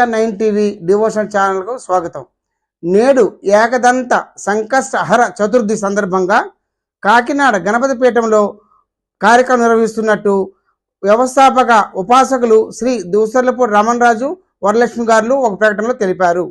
KCR9 TV devotion ఛానల్కు స్వాగతం. నేడు ఏకదంత సంకష్టహర చతుర్థి సందర్భంగా కాకినాడ గణపతి పీఠంలో కార్యక్రమం నిర్వహిస్తున్నట్టు వ్యవస్థాపక ఉపాసకులు శ్రీ దూసర్లపూడి రమణరాజు వరలక్ష్మి గారు ఒక ప్రకటనలో తెలిపారు.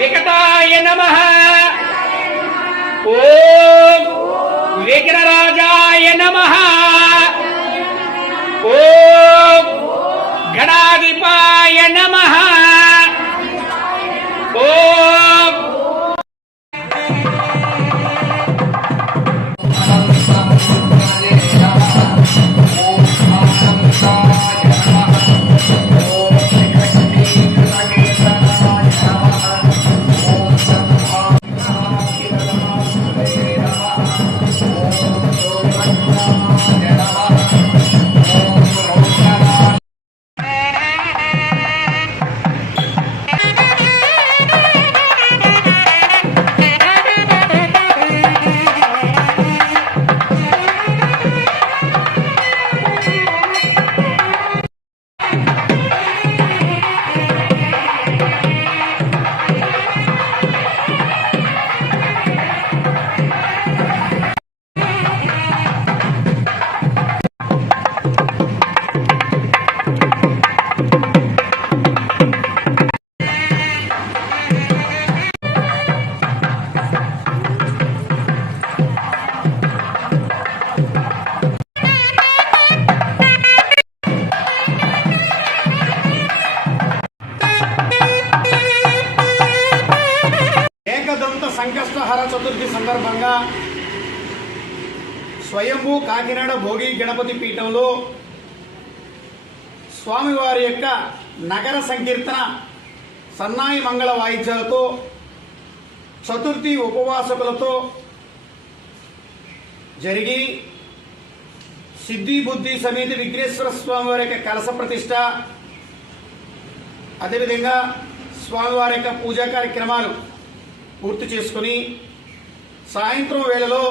विकटाय नमः। ओम विघ्नराजाय नमः। ओम गणाधिपाय नमः। ओम సంకష్టహర చతుర్థి సందర్భంగా స్వయంభూ కాకినాడ భోగి గణపతి పీఠంలో స్వామివారి యొక్క నగర సంకీర్తన సన్నాయి మంగళ వాయిద్యాలతో చతుర్థి ఉపవాసకులతో జరిగి సిద్ధి బుద్ధి సమేత విఘ్నేశ్వర స్వామివారి యొక్క కలశ ప్రతిష్ట, అదేవిధంగా స్వామివారి యొక్క పూజా కార్యక్రమాలు పూర్తి చేసుకుని సాయంత్రం వేళలో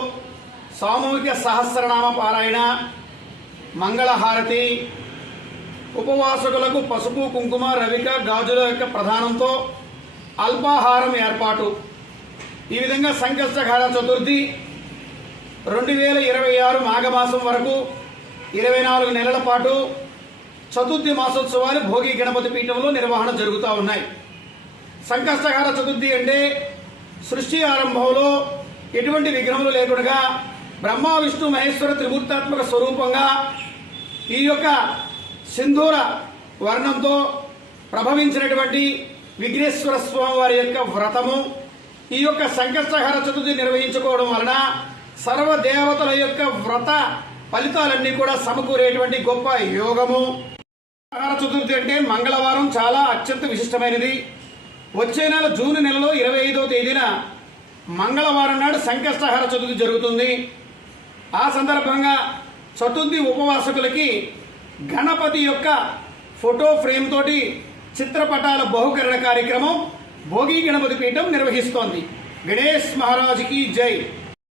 సామూహిక సహస్రనామ పారాయణ, మంగళహారతి, ఉపవాసకులకు పసుపు కుంకుమ రవిక గాజుల యొక్క ప్రధానంతో అల్పాహారం ఏర్పాటు. ఈ విధంగా సంకష్టహర చతుర్థి 2026 మాఘమాసం వరకు 24 నెలల పాటు చతుర్థి మాసోత్సవాలు భోగి గణపతి పీఠంలో నిర్వహణ జరుగుతూ ఉన్నాయి. సంకష్టహర చతుర్థి అంటే సృష్టి ఆరంభంలో ఎటువంటి విఘ్నములు లేకుండా బ్రహ్మ విష్ణు మహేశ్వర త్రిమూర్తాత్మక స్వరూపంగా ఈ యొక్క సింధూర వర్ణంతో ప్రభవించినటువంటి విఘ్నేశ్వర స్వామి వారి యొక్క వ్రతము, ఈ యొక్క సంకష్టహర చతుర్థి నిర్వహించుకోవడం వలన సర్వ దేవతల యొక్క వ్రత ఫలితాలన్నీ కూడా సమకూరేటువంటి గొప్ప యోగము. సంకష్టహర చతుర్థి అంటే మంగళవారం చాలా అత్యంత విశిష్టమైనది. వచ్చే నెల జూన్ నెలలో 25వ తేదీన మంగళవారం నాడు సంకష్టహర చతుర్థి జరుగుతుంది. ఆ సందర్భంగా చతుర్థి ఉపవాసకులకి గణపతి యొక్క ఫోటో ఫ్రేమ్ తోటి చిత్రపటాల బహుకరణ కార్యక్రమం భోగి గణపతి పీఠం నిర్వహిస్తోంది. గణేష్ మహారాజుకి జై.